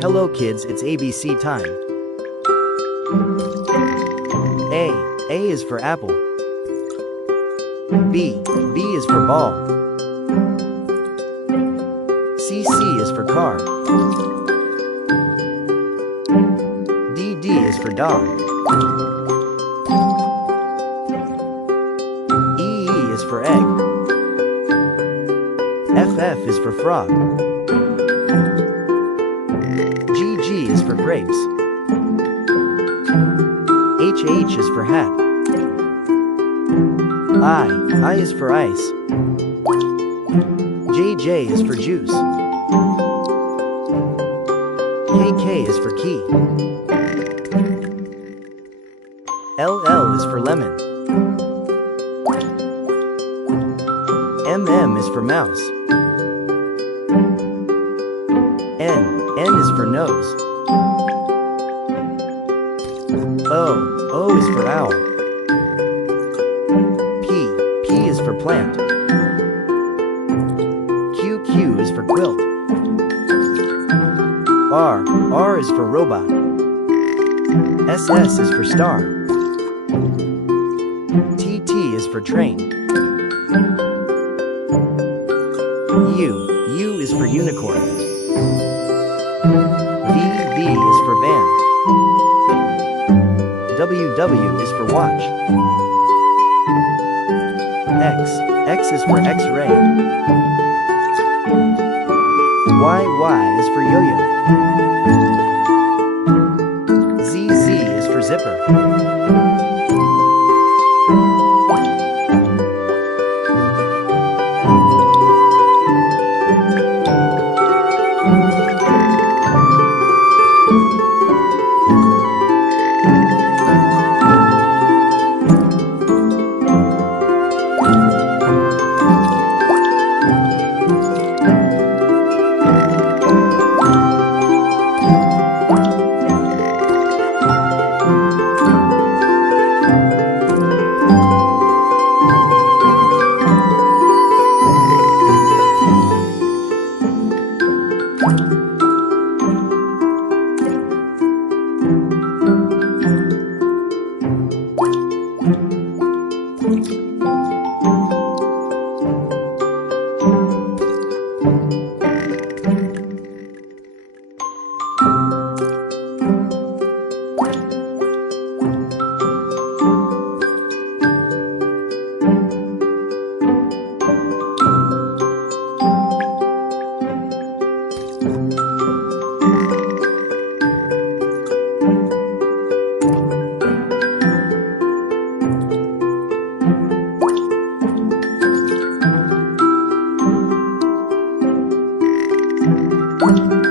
Hello kids, it's ABC time. A is for apple. B is for ball. C is for car. D is for dog. E is for egg. F is for frog. G is for grapes. H is for hat. I is for ice. J is for juice. K is for key. L is for lemon. M is for mouse. N is for nose. O is for owl. P is for plant. Q is for quilt. R is for robot. S is for star. T is for train. U is for unicorn. V is for van. W is for watch. X is for X-ray. Y is for yo-yo. Z is for zipper. Thank you.